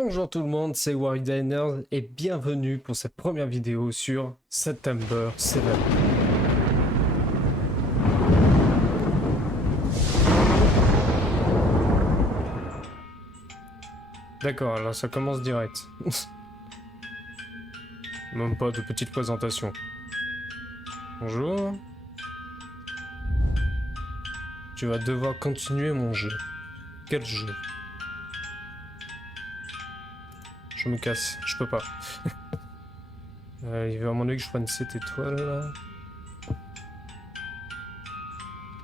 Bonjour tout le monde, c'est Warrior et bienvenue pour cette première vidéo sur September 7. D'accord, alors ça commence direct. Même pas de petite présentation. Bonjour. Tu vas devoir continuer mon jeu. Quel jeu? Je me casse, je peux pas. Il va à mon avis que je prenne cette étoile là.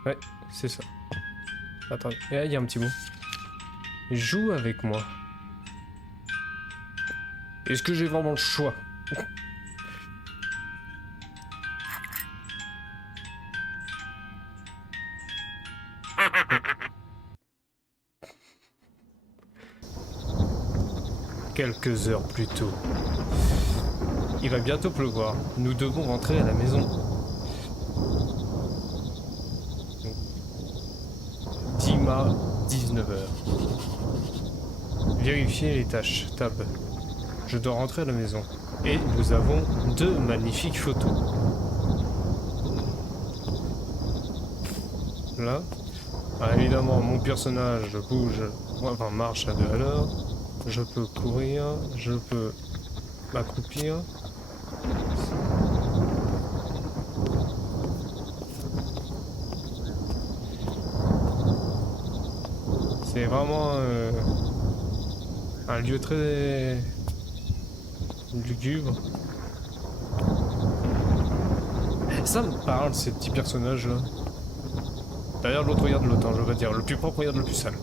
Ouais, c'est ça. Attends, il y a un petit mot. Joue avec moi. Est-ce que j'ai vraiment le choix? Quelques heures plus tôt. Il va bientôt pleuvoir. Nous devons rentrer à la maison. Dima, 19h. Vérifiez les tâches. Tab. Je dois rentrer à la maison. Et nous avons deux magnifiques photos. Là. Ah, évidemment, mon personnage bouge, enfin marche à 2 à l'heure. Je peux courir, je peux m'accroupir. C'est vraiment un lieu très lugubre. Ça me parle, ces petits personnages là. D'ailleurs, l'autre regarde l'autre, hein, je veux dire. Le plus propre regarde le plus sale.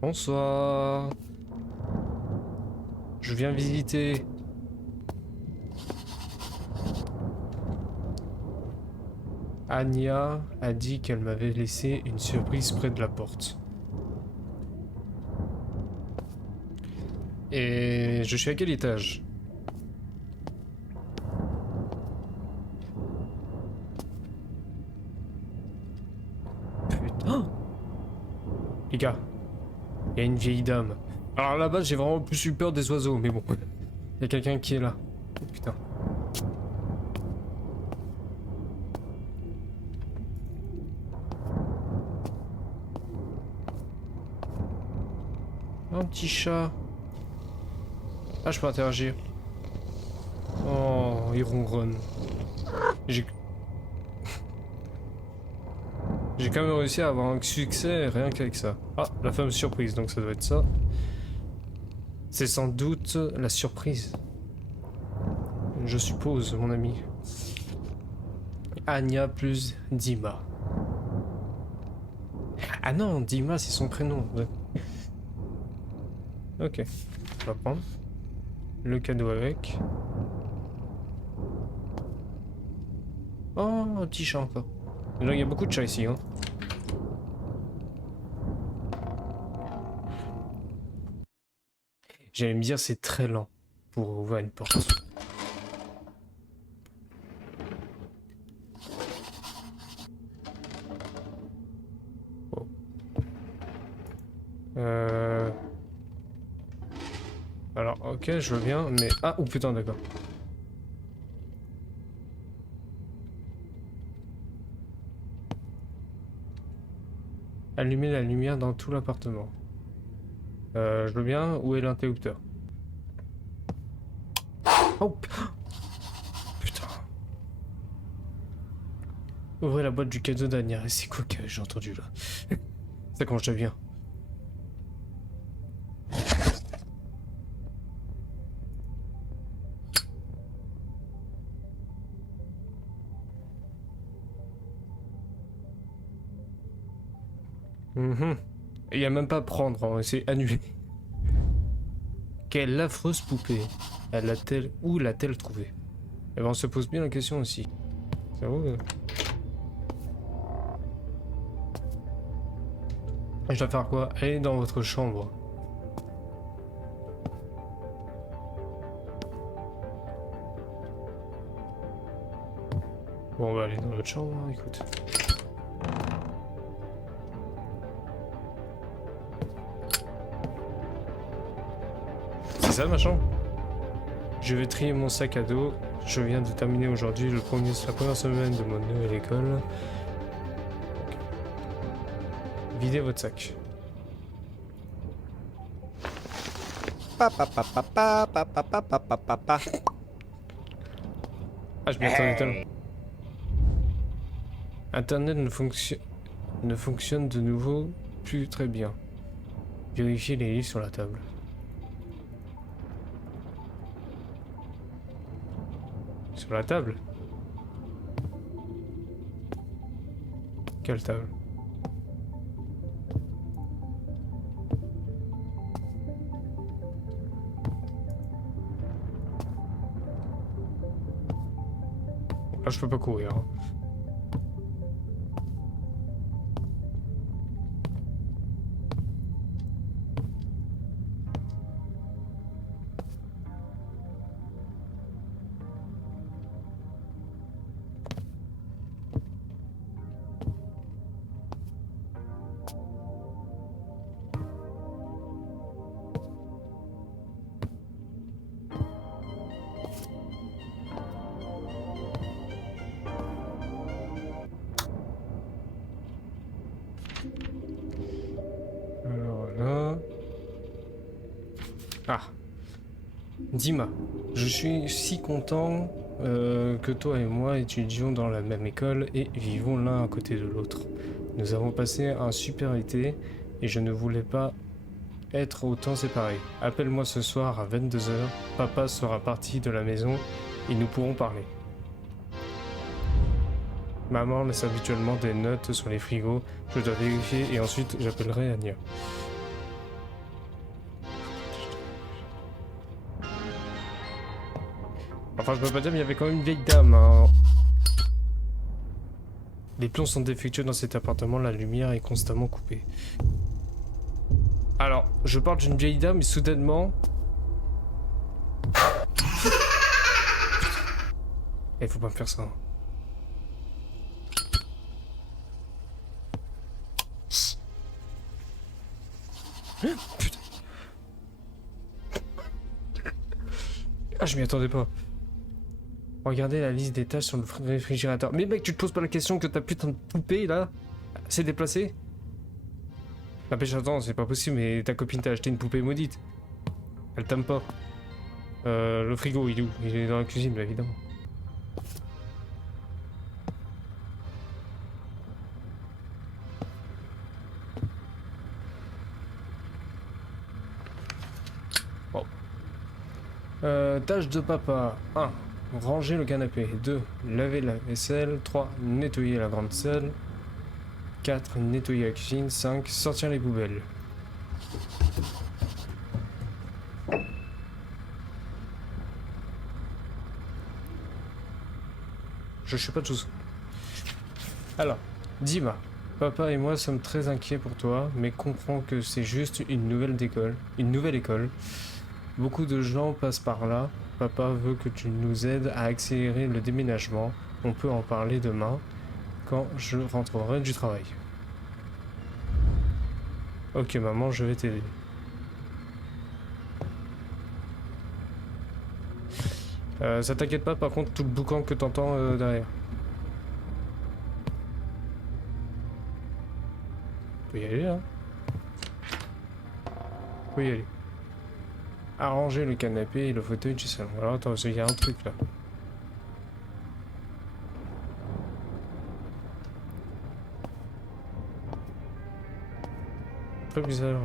Bonsoir. Je viens visiter. Anya a dit qu'elle m'avait laissé une surprise près de la porte. Et je suis à quel étage? Putain. Les gars, il y a une vieille dame. Alors là-bas, j'ai vraiment plus eu peur des oiseaux, mais bon. Il y a quelqu'un qui est là. Oh, putain. Un petit chat. Ah, je peux interagir. Oh, il ronronne. J'ai quand même réussi à avoir un succès rien qu'avec ça. Ah, la fameuse surprise, donc ça doit être ça. C'est sans doute la surprise. Je suppose, mon ami. Anya plus Dima. Ah non, Dima, c'est son prénom. Ouais. Ok, on va prendre le cadeau avec. Oh, un petit chat encore. Là, il y a beaucoup de chats ici, hein. J'allais me dire, c'est très lent pour ouvrir une porte. Oh. Alors, ok, je veux bien, mais... Ah, oh putain, d'accord. Allumer la lumière dans tout l'appartement. Je veux bien, où est l'interrupteur? Oh putain. Ouvrez la boîte du cadeau d'Anya. C'est quoi que j'ai entendu là? Ça commence déjà bien. Il y a même pas à prendre, hein, c'est annulé. Quelle affreuse poupée. Où l'a-t-elle trouvée? Eh ben on se pose bien la question aussi. C'est vrai. Je dois faire quoi? Aller dans votre chambre. Bon, on va aller dans l'autre chambre, hein, écoute. C'est ça ma chambre? Je vais trier mon sac à dos. Je viens de terminer aujourd'hui la première semaine de mon nouvelle école. Videz votre sac. Pa, pa, pa, pa, pa, pa, pa, pa, pa, pa, pa, pa. Ah, je m'y attendais tellement. Internet ne fonctionne de nouveau plus très bien. Vérifiez les livres sur la table. Sur la table? Quelle table? Là, je peux pas courir. Hein. Alors là... Ah. Dima, je suis si content que toi et moi étudions dans la même école et vivons l'un à côté de l'autre. Nous avons passé un super été et je ne voulais pas être autant séparés. Appelle-moi ce soir à 22 h. Papa sera parti de la maison et nous pourrons parler. Maman laisse habituellement des notes sur les frigos. Je dois vérifier et ensuite j'appellerai Anya. Enfin, je peux pas dire, mais il y avait quand même une vieille dame. Hein. Les plombs sont défectueux dans cet appartement, la lumière est constamment coupée. Alors, je parle d'une vieille dame et soudainement... Eh, faut pas me faire ça. Hein. Putain. Ah, je m'y attendais pas. Regardez la liste des tâches sur le réfrigérateur. Mais mec, tu te poses pas la question que ta putain de poupée là s'est déplacée? La pêche, attends, c'est pas possible, mais ta copine t'a acheté une poupée maudite. Elle t'aime pas. Le frigo, il est où? Il est dans la cuisine, bah, évidemment. Bon. Tâche de papa. 1. Ranger le canapé. 2. Laver la vaisselle. 3. Nettoyer la grande salle. 4. Nettoyer la cuisine. 5. Sortir les poubelles. Je suis pas de choses. Alors, Dima, papa et moi sommes très inquiets pour toi, mais comprends que c'est juste une nouvelle école. Beaucoup de gens passent par là. Papa veut que tu nous aides à accélérer le déménagement. On peut en parler demain, quand je rentrerai du travail. Ok maman, je vais t'aider. Ça t'inquiète pas par contre tout le boucan que t'entends derrière. On peut y aller là. On peut y aller. Arranger le canapé et le fauteuil du salon. Alors attends, il y a un truc là. Très bizarre.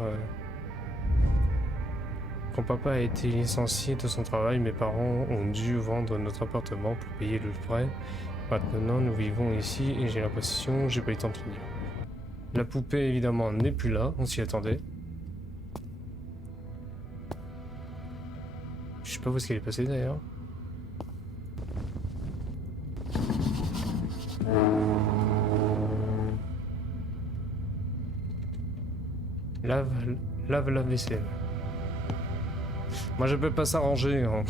Quand papa a été licencié de son travail, mes parents ont dû vendre notre appartement pour payer le prêt. Maintenant, nous vivons ici et j'ai l'impression que j'ai pas eu le temps de finir. La poupée, évidemment, n'est plus là. On s'y attendait. Je sais pas où est-ce qu'elle est passée d'ailleurs. Lave la vaisselle. Moi je peux pas s'arranger. Hein.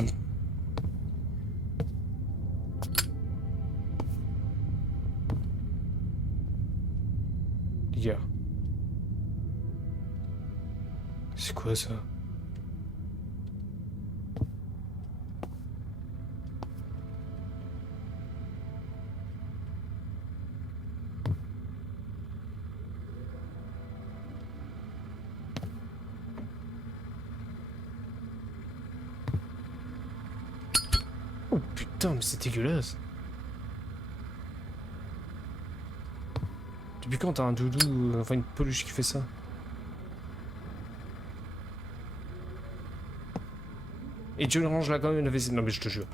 Edgar. C'est quoi ça? Oh putain, mais c'est dégueulasse. Depuis quand t'as un doudou, enfin une peluche qui fait ça? Et tu le ranges là quand même la vaisselle. Non mais je te jure.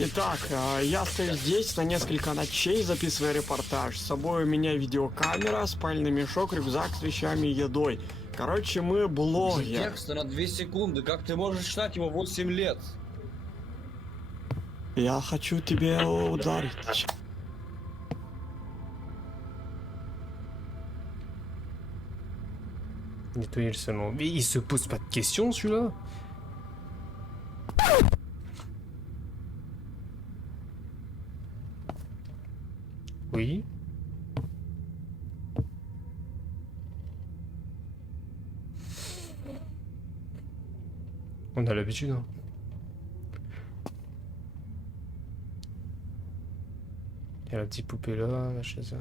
Итак, я стою здесь на несколько ночей, записывая репортаж. С собой у меня видеокамера, спальный мешок, рюкзак с вещами и едой. Короче, мы блогеры. Текст на 2 секунды. Как ты можешь читать его 8 лет? Я хочу тебе ударить. Nettoyer le salon. Mais il se pose pas de questions celui-là. Oui. On a l'habitude, hein. Il y a la petite poupée là, machin ça.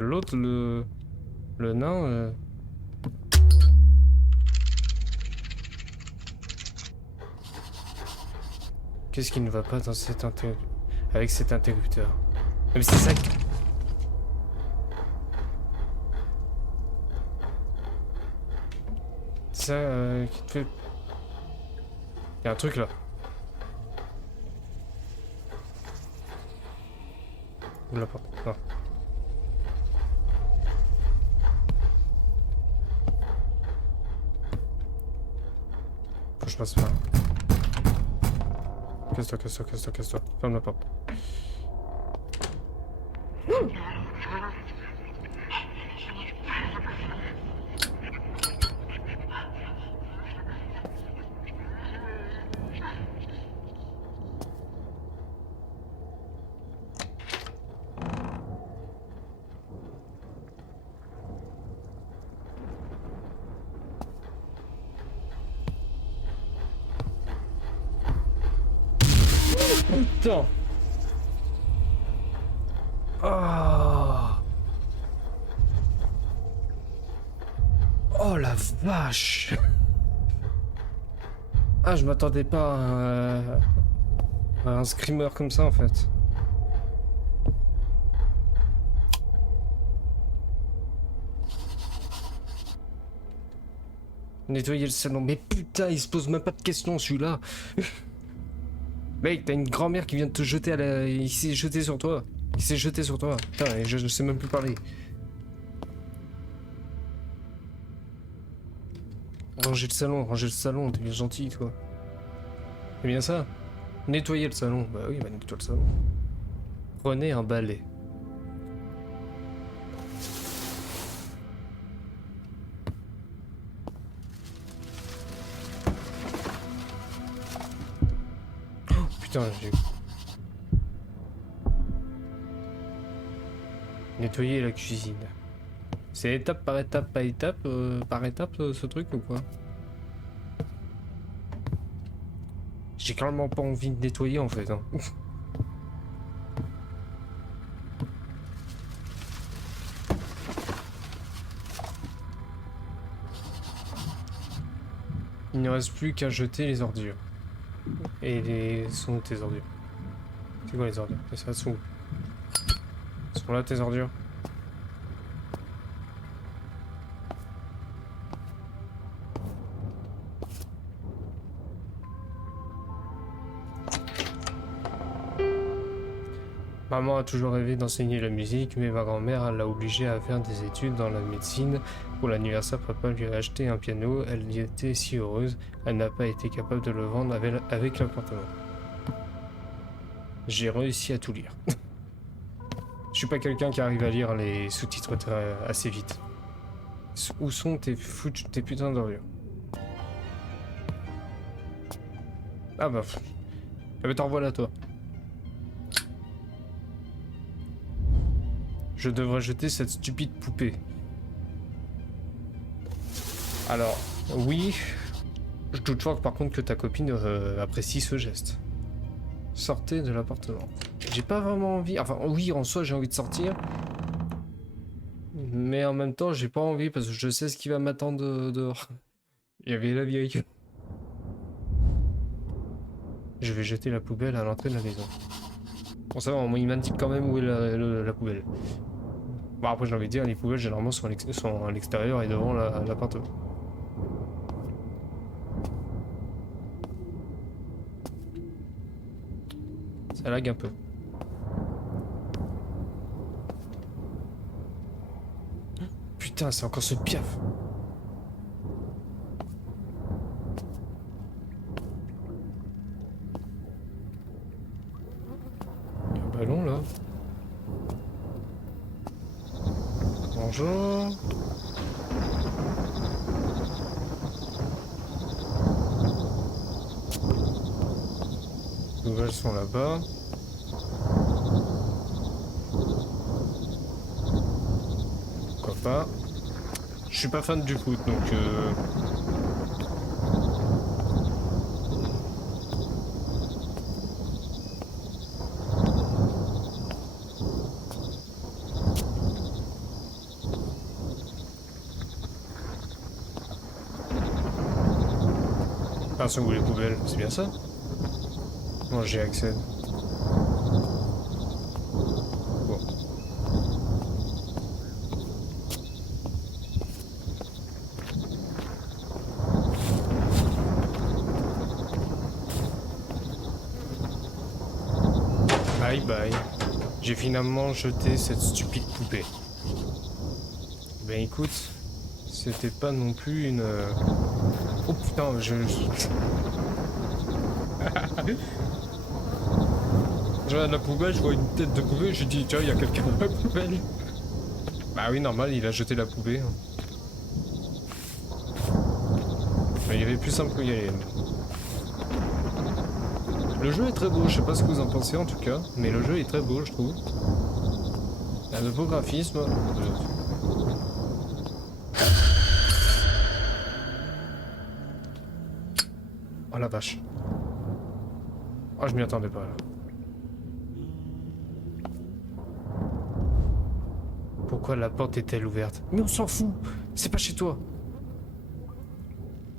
L'autre, le nain. Qu'est-ce qui ne va pas dans cet avec cet interrupteur? Mais c'est ça. C'est ça qui te fait. Il y a un truc là. Ouvre la porte. Non. Faut que je passe par là. Casse-toi, casse-toi, casse-toi, casse-toi. Ferme la porte. Putain. Oh. Oh la vache. Ah, je m'attendais pas à un screamer comme ça en fait. Nettoyer le salon. Mais putain, il se pose même pas de questions celui-là. Mec, t'as une grand-mère qui vient de te jeter à la... Il s'est jeté sur toi. Il s'est jeté sur toi. Putain, et je ne sais même plus parler. Ranger le salon, t'es bien gentil, toi. C'est bien ça? Nettoyer le salon. Bah oui, bah nettoie le salon. Prenez un balai. Putain, j'ai... Nettoyer la cuisine. C'est étape par étape ce truc ou quoi? J'ai clairement pas envie de nettoyer en fait. Hein. Il ne reste plus qu'à jeter les ordures. Et les... sont où tes ordures? C'est quoi les ordures? Et ça sont où? Sont là tes ordures? Maman a toujours rêvé d'enseigner la musique, mais ma grand-mère l'a obligée à faire des études dans la médecine. Pour l'anniversaire, papa lui a acheté un piano, elle y était si heureuse, elle n'a pas été capable de le vendre avec l'appartement. J'ai réussi à tout lire. Je suis pas quelqu'un qui arrive à lire les sous-titres assez vite. Où sont tes putains d'ordures? Ah bah... Ah bah t'en voilà toi. Je devrais jeter cette stupide poupée. Alors, oui... Je doute fort par contre que ta copine apprécie ce geste. Sortez de l'appartement. J'ai pas vraiment envie... Enfin oui, en soi j'ai envie de sortir. Mais en même temps j'ai pas envie parce que je sais ce qui va m'attendre dehors. Il y avait la vieille. Je vais jeter la poubelle à l'entrée de la maison. Bon ça va, il m'indique quand même où est la poubelle. Bon après j'ai envie de dire, les poubelles généralement sont à l'extérieur et devant l'appartement. Ça lag un peu. Putain, c'est encore ce piaf. Il y a un ballon là. Bonjour. Les nouvelles sont là-bas. Pourquoi pas. Je suis pas fan du foot donc Attention où les poubelles, c'est bien ça? Moi j'y accède. Bon. Bye bye. J'ai finalement jeté cette stupide poupée. Ben écoute, c'était pas non plus une... Oh putain, je regarde la poubelle, je vois une tête de poupée, je dis tiens, il y a quelqu'un dans la poubelle. Bah oui, normal, il a jeté la poupée. Mais il y avait plus simple qu'y aller. Le jeu est très beau, je sais pas ce que vous en pensez en tout cas, mais le jeu est très beau, je trouve. Il y a de beaux graphismes. Oh la vache. Oh, je m'y attendais pas là. Pourquoi la porte est-elle ouverte? Mais on s'en fout. C'est pas chez toi.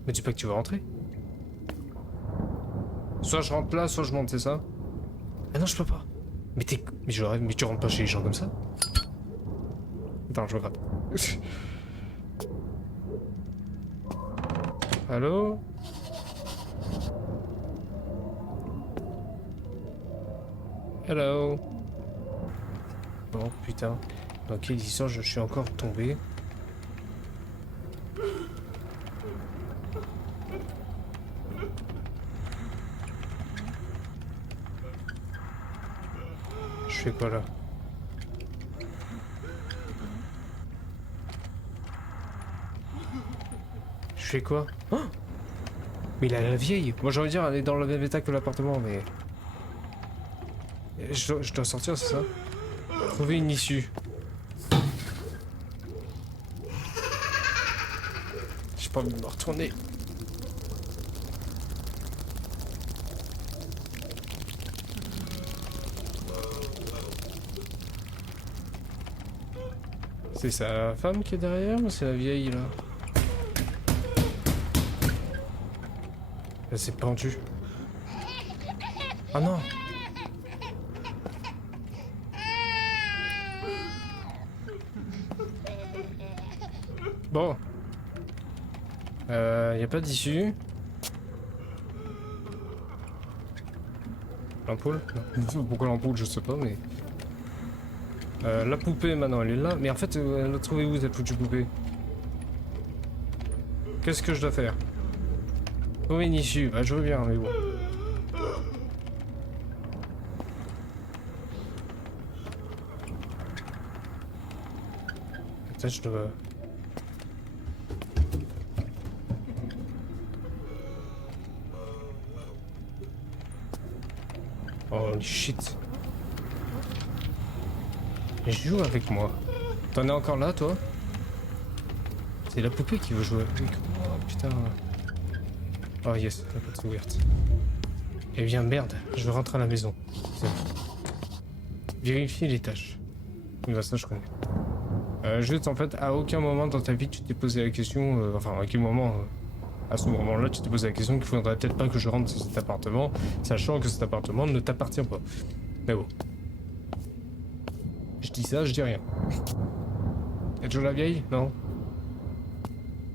Mais dis pas que tu vas rentrer. Soit je rentre là, soit je monte, c'est ça? Ah non, je peux pas. Mais t'es... Mais je rêve, mais tu rentres pas chez les gens comme ça? Attends, je regarde. Allô? Hello. Bon, putain. Dans quelle histoire je suis encore tombé? Je fais quoi là? Je fais quoi? Oh, mais il a la vieille. Moi j'aurais dire elle est dans le même état que l'appartement, mais... Je dois sortir, c'est ça? Trouver une issue. J'ai pas envie de me retourner. C'est sa femme qui est derrière ou c'est la vieille là? Elle s'est pendue. Ah non! Bon. Y a pas d'issue. L'ampoule? Non. Pourquoi l'ampoule, je sais pas, mais... la poupée, maintenant, elle est là. Mais en fait, elle a trouvé où, cette foutue poupée? Qu'est-ce que je dois faire? Trouver une issue. Bah, je veux bien, mais bon. Peut-être je dois... Oh shit. Joue avec moi. T'en es encore là, toi? C'est la poupée qui veut jouer avec moi. Oh putain. Oh yes, la porte est ouverte. Eh bien merde, je rentre à la maison. Vérifier les tâches. Bah, ça je connais. Juste en fait, à aucun moment dans ta vie tu t'es posé la question, enfin à quel moment, à ce moment-là tu t'es posé la question qu'il faudrait peut-être pas que je rentre dans cet appartement, sachant que cet appartement ne t'appartient pas. Mais bon. Je dis ça, je dis rien. Y'a toujours la vieille? Non.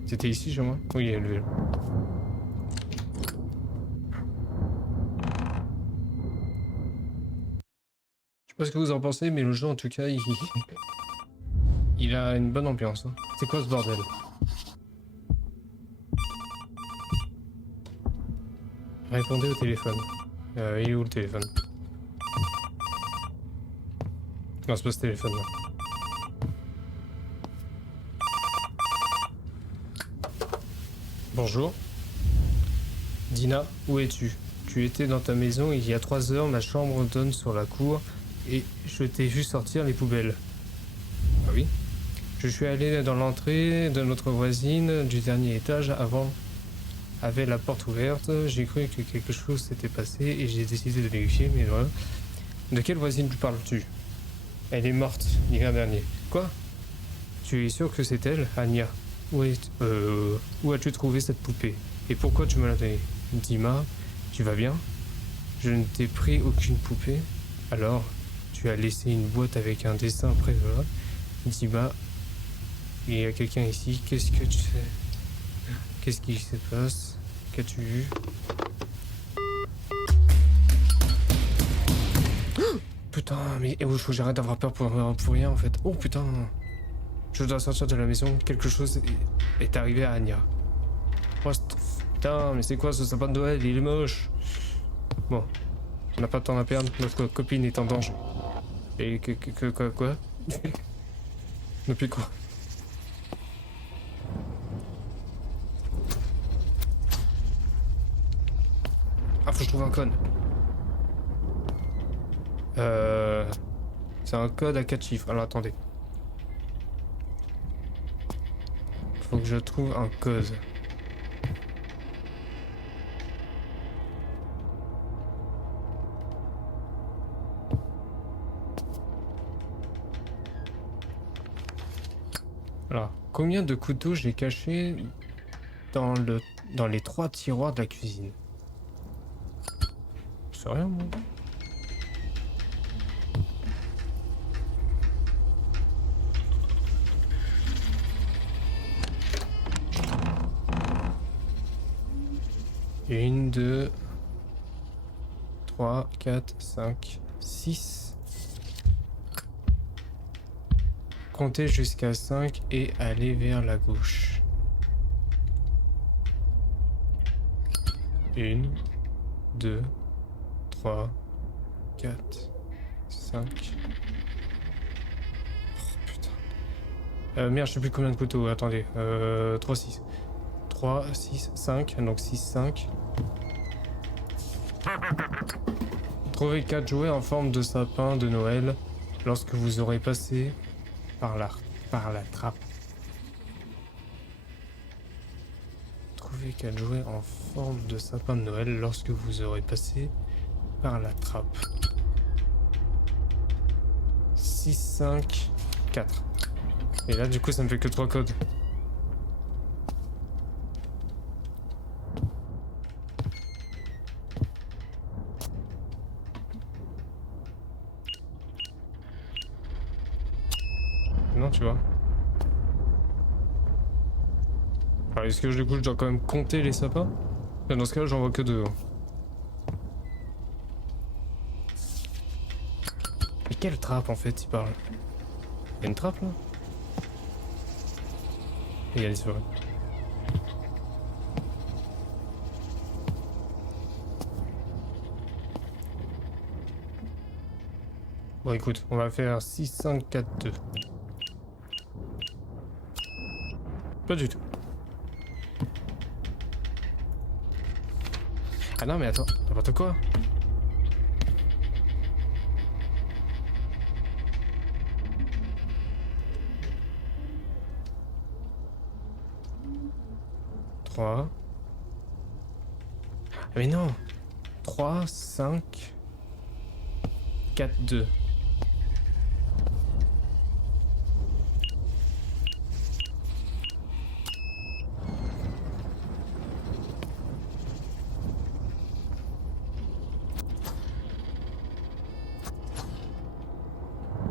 C'était ici chez moi? Oui, elle est là. Je sais pas ce que vous en pensez, mais le jeu en tout cas, il a une bonne ambiance. Hein. C'est quoi ce bordel? Répondez au téléphone. Il est où le téléphone? Non, c'est pas ce téléphone là. Bonjour. Dina, où es-tu? Tu étais dans ta maison il y a 3 heures, ma chambre donne sur la cour et je t'ai vu sortir les poubelles. Ah oui? Je suis allé dans l'entrée de notre voisine du dernier étage avant avait la porte ouverte. J'ai cru que quelque chose s'était passé et j'ai décidé de vérifier, mais voilà. De quelle voisine parles-tu? Elle est morte l'hiver dernier. Quoi? Tu es sûr que c'est elle, Anya? Où as-tu trouvé cette poupée? Et pourquoi tu me l'as donnée? Dima, tu vas bien? Je ne t'ai pris aucune poupée. Alors, tu as laissé une boîte avec un dessin près de là. Dima, il y a quelqu'un ici. Qu'est-ce que tu fais? Qu'est-ce qui se passe? Qu'as-tu vu? Putain, mais il faut que j'arrête d'avoir peur pour rien en fait. Oh putain. Je dois sortir de la maison. Quelque chose est arrivé à Anya. Putain, mais c'est quoi ce sapin de Noël? Il est moche. Bon, on n'a pas de temps à perdre. Notre copine est en danger. Et quoi? Depuis quoi? Ah, faut que je trouve un code. C'est un code à 4 chiffres. Alors attendez. Faut que je trouve un code. Alors, combien de couteaux j'ai cachés dans les 3 tiroirs de la cuisine? C'est rien, moi. Une, 2, 3, 4, 5, 6. Comptez jusqu'à 5 et allez vers la gauche. 1, 2, 3, 4, 5. Oh putain. Merde, je sais plus combien de couteaux. Attendez. 3, 6. 3, 6, 5. Donc 6, 5. Trouvez 4 jouets en forme de sapin de Noël lorsque vous aurez passé par la trappe. Trouvez 4 jouets en forme de sapin de Noël lorsque vous aurez passé par la trappe. 6, 5, 4. Et là, du coup, ça me fait que 3 codes. Non, tu vois. Alors, est-ce que du coup, je dois quand même compter les sapins? Dans ce cas-là, j'en vois que 2. Mais quelle trappe en fait il parle? Il y a une trappe là? Et il y a les oreilles. Bon écoute, on va faire 6, 5, 4, 2. Pas du tout. Ah non mais attends, n'importe quoi. 3. Ah mais non. 3, 5, 4, 2.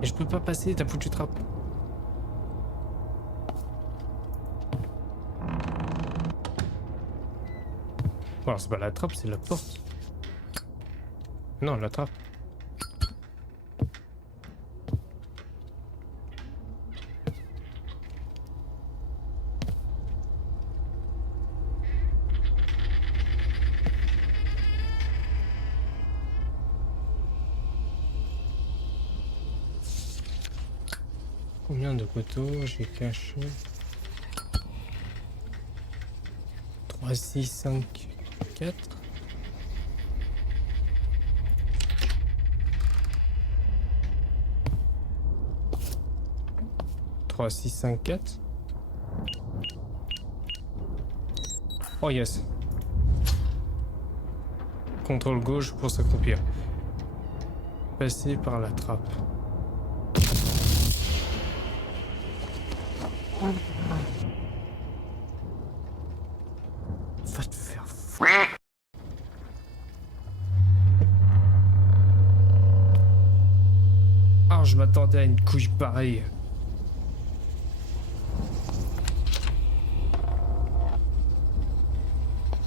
Et je peux pas passer, t'as foutu trappe. Bon, alors c'est pas la trappe, c'est la porte. Non, la trappe. Combien de couteaux j'ai caché? 3, 6, 5, 4. Trois, 6, 5, 4. Oh yes. Contrôle gauche pour s'accroupir. Passer par la trappe. Va te faire foutre. Ah, je m'attendais à une couille pareille.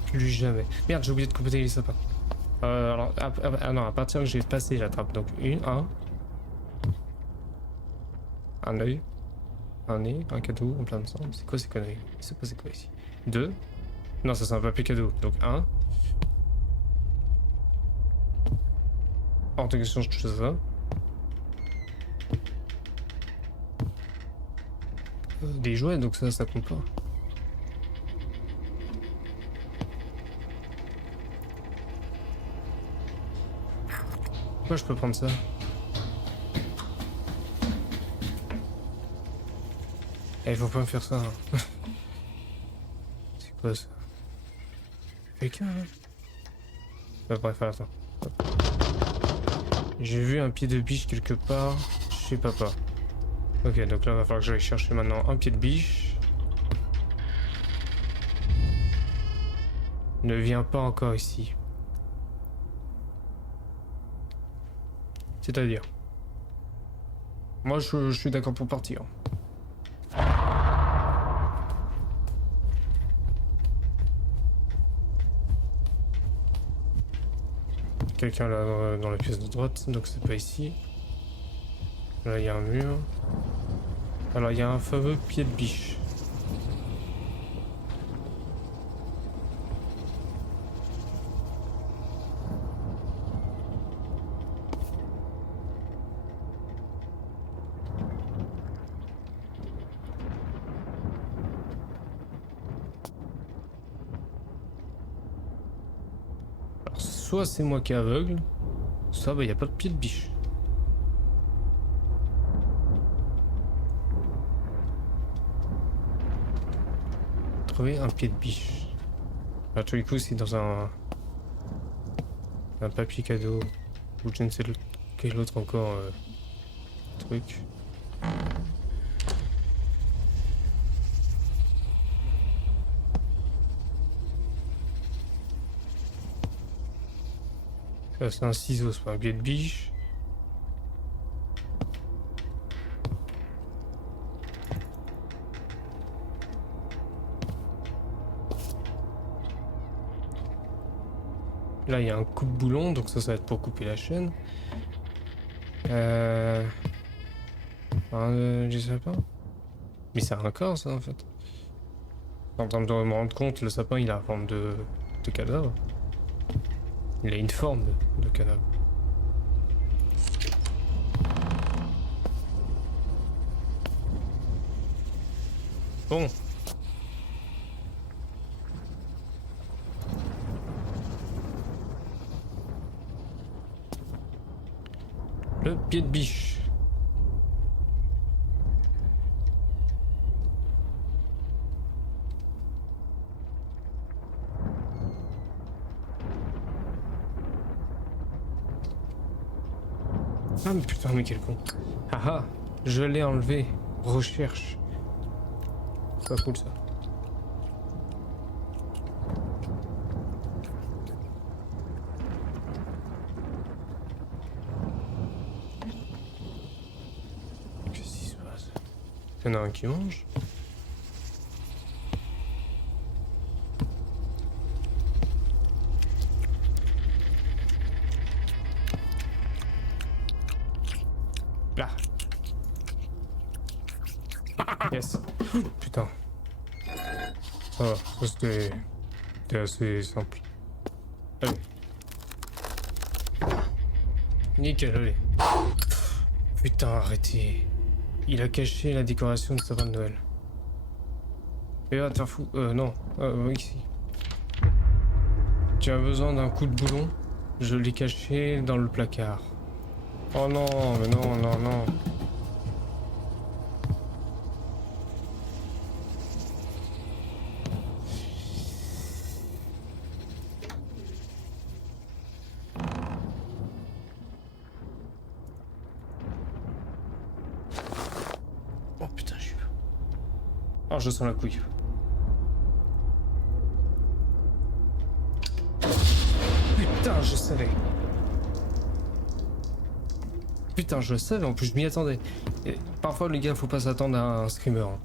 Plus jamais. Merde, j'ai oublié de couper les sapins. Alors, non, à partir que j'ai passé la trappe. Donc, un œil, un nez, un cadeau en plein de sang. C'est quoi ces conneries? C'est pas c'est quoi ici? 2. Non, ça c'est un papier cadeau. Donc 1. Hors de question, je touche à ça. Des jouets, donc ça compte pas. Pourquoi je peux prendre ça? Eh, faut pas me faire ça. Hein. C'est quoi ça? Quelqu'un, hein? Bah, bref, attends. J'ai vu un pied de biche quelque part chez papa. Ok, donc là, il va falloir que j'aille chercher maintenant un pied de biche. Ne viens pas encore ici. C'est-à-dire? Moi, je suis d'accord pour partir. Quelqu'un là dans la pièce de droite, donc c'est pas ici. Là, il y a un mur. Alors, il y a un fameux pied de biche. Alors, soit c'est moi qui est aveugle, soit il n'y a pas de pied de biche. Trouver un pied de biche. À tous les coups, c'est dans un papier cadeau ou je ne sais quel autre encore truc. Ça c'est un ciseau, c'est pas un pied de biche. Là, il y a un coupe-boulon, donc ça va être pour couper la chaîne. Je sais pas. Mais c'est un corps, ça, en fait. En train de me rendre compte, le sapin, il a la forme de cadavre. Il a une forme de cadavre. Bon. Le pied de biche. Ah mais putain, mais quel con. Ah ah, je l'ai enlevé. Recherche. C'est pas cool ça. Qu'est-ce qui se passe? Il y en a un qui mange? Là. Yes. Putain. Ça va, ça c'était assez simple. Allez. Nickel, allez. Putain, arrêtez. Il a caché la décoration de sapin de Noël. Et va te faire fou. Non. Ici. Tu as besoin d'un coup de boulon? Je l'ai caché dans le placard. Oh non, mais non, non, non. Oh putain, je suis... Oh, je sens la couille. Putain, je savais. Putain, je le savais, en plus je m'y attendais. Et parfois les gars, faut pas s'attendre à un screamer. Hein.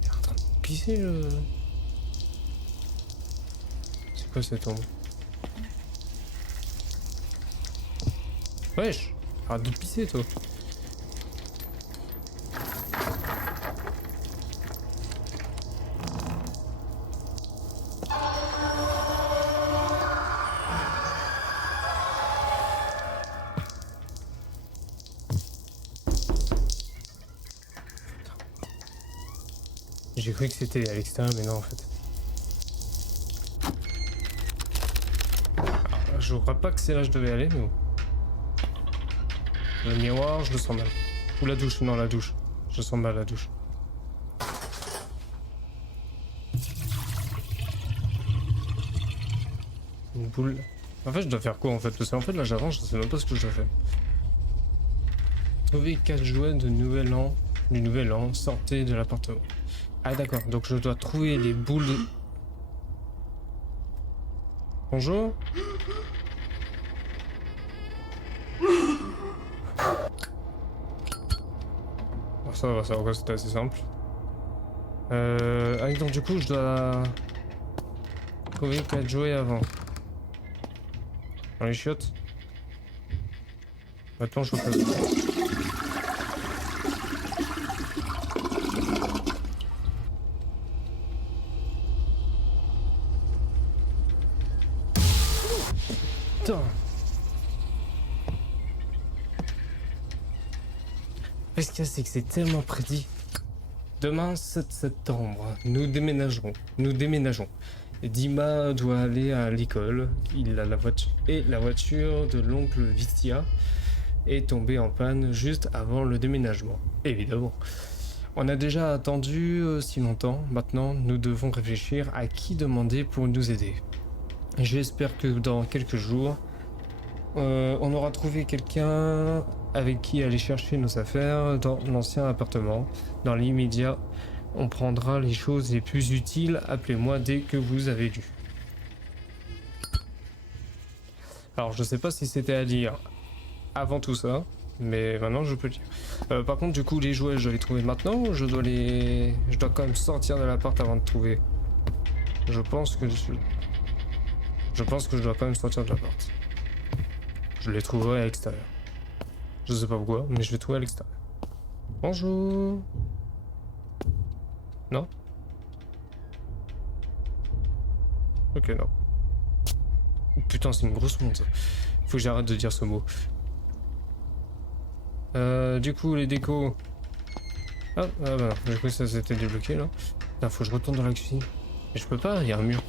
Il est en train de pisser le... C'est quoi cette ombre? Wesh, arrête de pisser toi. J'ai cru que c'était à l'extérieur, mais non en fait. Alors, je crois pas que c'est là que je devais aller, mais bon. Le miroir, je le sens mal. Ou la douche, non la douche. Je sens mal la douche. Une boule. En fait, je dois faire quoi en fait? Parce qu'en fait, là j'avance, je sais même pas ce que je dois faire. Trouver 4 jouets de nouvel an. Du nouvel an, sortez de l'appartement. Ah d'accord, donc je dois trouver les boules de... Bonjour. Bon, ça va, c'était assez simple. Ah donc du coup je dois... trouver 4 jouets avant. Dans les chiottes. Maintenant je peux pas... Putain. Ce qu'il y a, c'est que c'est tellement prédit. Demain, 7 septembre, nous déménagerons. Nous déménageons. Dima doit aller à l'école. Il a la voiture et la voiture de l'oncle Vistia est tombée en panne juste avant le déménagement. Évidemment. On a déjà attendu si longtemps. Maintenant, nous devons réfléchir à qui demander pour nous aider. J'espère que dans quelques jours, on aura trouvé quelqu'un avec qui aller chercher nos affaires dans l'ancien appartement. Dans l'immédiat, on prendra les choses les plus utiles. Appelez-moi dès que vous avez lu. Alors, je sais pas si c'était à lire avant tout ça, mais maintenant je peux lire. Par contre, du coup, les jouets, je dois les trouver maintenant ou je dois quand même sortir de l'appart avant de trouver? Je pense que je dois quand même sortir de l'appart. Je les trouverai à l'extérieur. Je sais pas pourquoi, mais je les trouver à l'extérieur. Bonjour. Non? Ok, non. Oh, putain, c'est une grosse montre. Faut que j'arrête de dire ce mot. Du coup, les décos. Ah bah non, j'ai cru que ça s'était débloqué là. Putain, faut que je retourne dans la cuisine. Mais je peux pas, il y a un mur.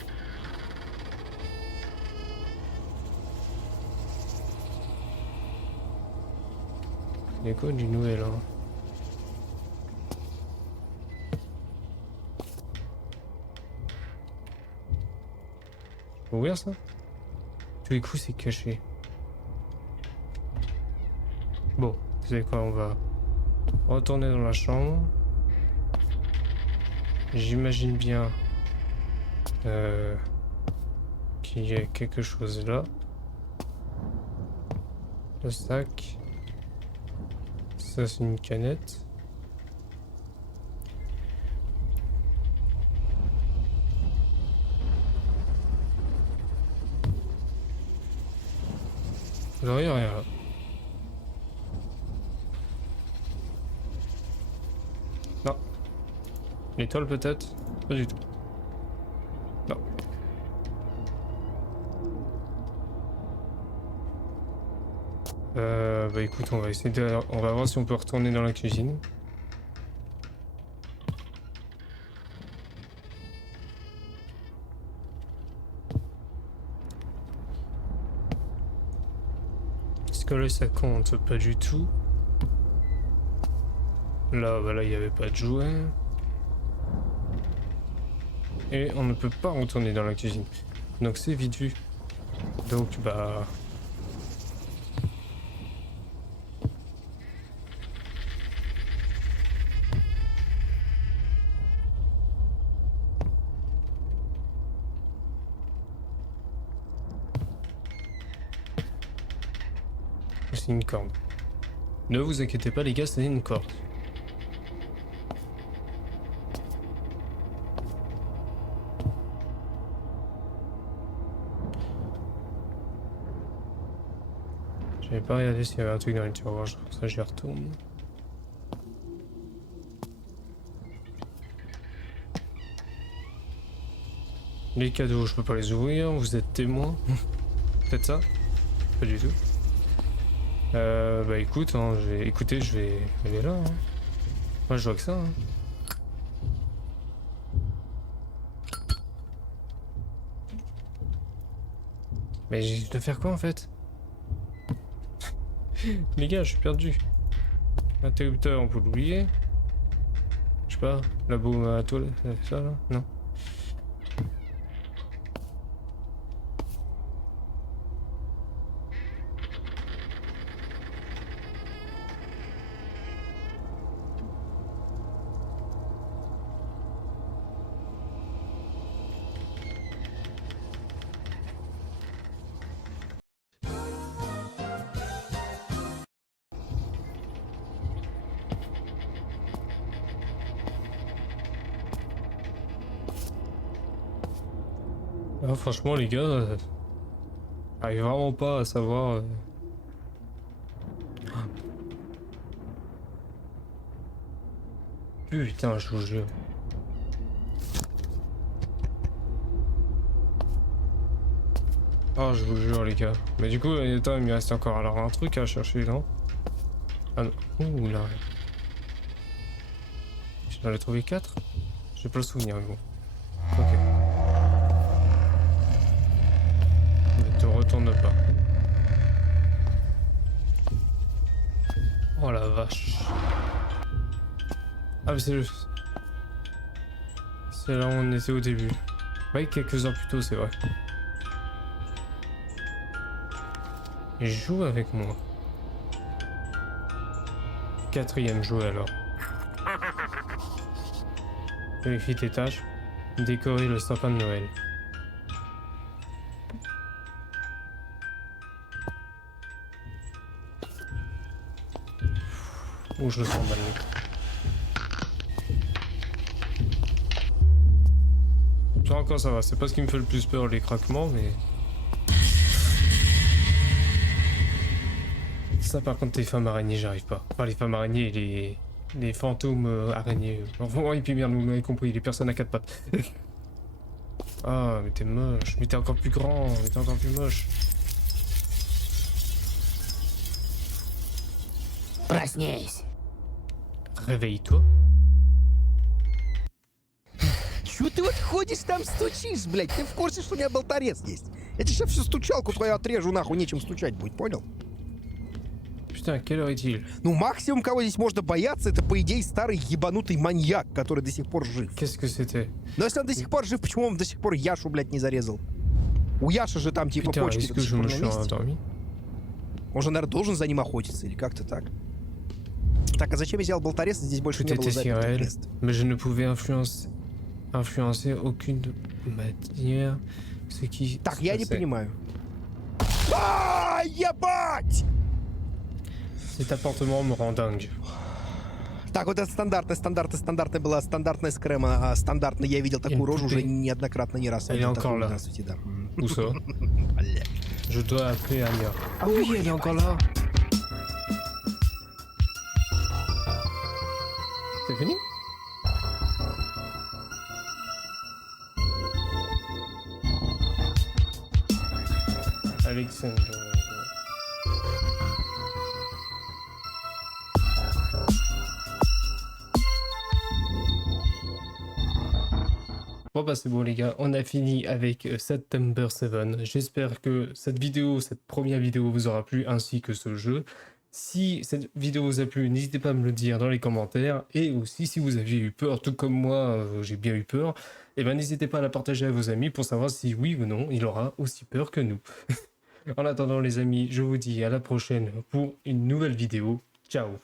Déco du nouvel an. Faut ouvrir ça? Tous les coups c'est caché. Bon, vous savez quoi, on va retourner dans la chambre. J'imagine bien qu'il y a quelque chose là. Le sac. Ça c'est une canette. Vous voyez rien là. Non. L'étoile peut-être? Pas du tout. Non. Bah écoute, on va essayer de... On va voir si on peut retourner dans la cuisine. Est-ce que là ça compte? Pas du tout. Là, bah là il n'y avait pas de jouet. Et on ne peut pas retourner dans la cuisine. Donc c'est vite vu. Donc bah... c'est une corde. Ne vous inquiétez pas les gars, c'est une corde. J'avais pas regardé s'il y avait un truc dans les tiroirs, ça j'y retourne. Les cadeaux, je peux pas les ouvrir, vous êtes témoin. Peut-être ça? Pas du tout. Bah écoute, hein, écoutez, je vais aller là. Hein. Moi je vois que ça. Hein. Mais je dois faire quoi en fait? Les gars, je suis perdu. Interrupteur, on peut l'oublier. Je sais pas, la baume à toilette, ça là? Non. Ah, franchement les gars, j'arrive vraiment pas à savoir... Putain, je vous jure. Ah, je vous jure les gars. Mais du coup, attends, il me reste encore alors un truc à chercher, non? Ah non. Ouh là. J'en ai trouvé 4. J'ai pas le souvenir, gros. Ok. Ne te retourne pas. Oh la vache. Ah mais c'est le... C'est là où on était au début. Ouais, quelques heures plus tôt, c'est vrai. Il joue avec moi. 4e jouet alors. Vérifie tes tâches. Décorer le sapin de Noël. Ouh, je le sens mal. Ça encore ça va, c'est pas ce qui me fait le plus peur les craquements mais... Ça par contre les femmes araignées j'arrive pas. Enfin les femmes araignées les fantômes araignées. Enfin et puis merde vous m'avez compris, les personnes à 4 pattes. Ah mais t'es moche, mais t'es encore plus grand, mais t'es encore plus moche. Проснись. Réveille-toi. Чё ты вот ходишь там стучишь, блядь? Ты в курсе, что у меня болторез есть? Я тебе сейчас всю стучалку твою отрежу, нахуй, нечем стучать будет, понял? Putain, quelle heure est-il? Ну, максимум, кого здесь можно бояться, это, по идее, старый ебанутый маньяк, который до сих пор жив. Qu'est-ce que c'était? Но если он до сих пор жив, почему он до сих пор Яшу, блядь, не зарезал? У Яши же там, типа, Putain, почки est-ce до que сих je пор me на suis месте. endormi? Он же, наверное, должен за ним охотиться, или как-то так. Так, а зачем я взял болторез? Здесь больше Tout не было était si запертых réel, мест. mais je ne pouvais influencer aucune manière ce qui Так, se я не passait. понимаю. А, ебать! Cet appartement me rend dingue. Так, вот это стандартная была, стандартная скрема, стандартная, я видел такую рожу уже неоднократно, не раз. Elle est Один encore такой, là. здравствуйте, да. Où ça? Бля. Je dois appeler Anya. Ah oui, elle est encore là. C'est fini? Alexandre. Bon bah c'est bon les gars, on a fini avec September 7. J'espère que cette vidéo, cette première vidéo vous aura plu ainsi que ce jeu. Si cette vidéo vous a plu, n'hésitez pas à me le dire dans les commentaires. Et aussi si vous aviez eu peur, tout comme moi j'ai bien eu peur, et ben n'hésitez pas à la partager à vos amis pour savoir si oui ou non il aura aussi peur que nous. En attendant les amis, je vous dis à la prochaine pour une nouvelle vidéo. Ciao.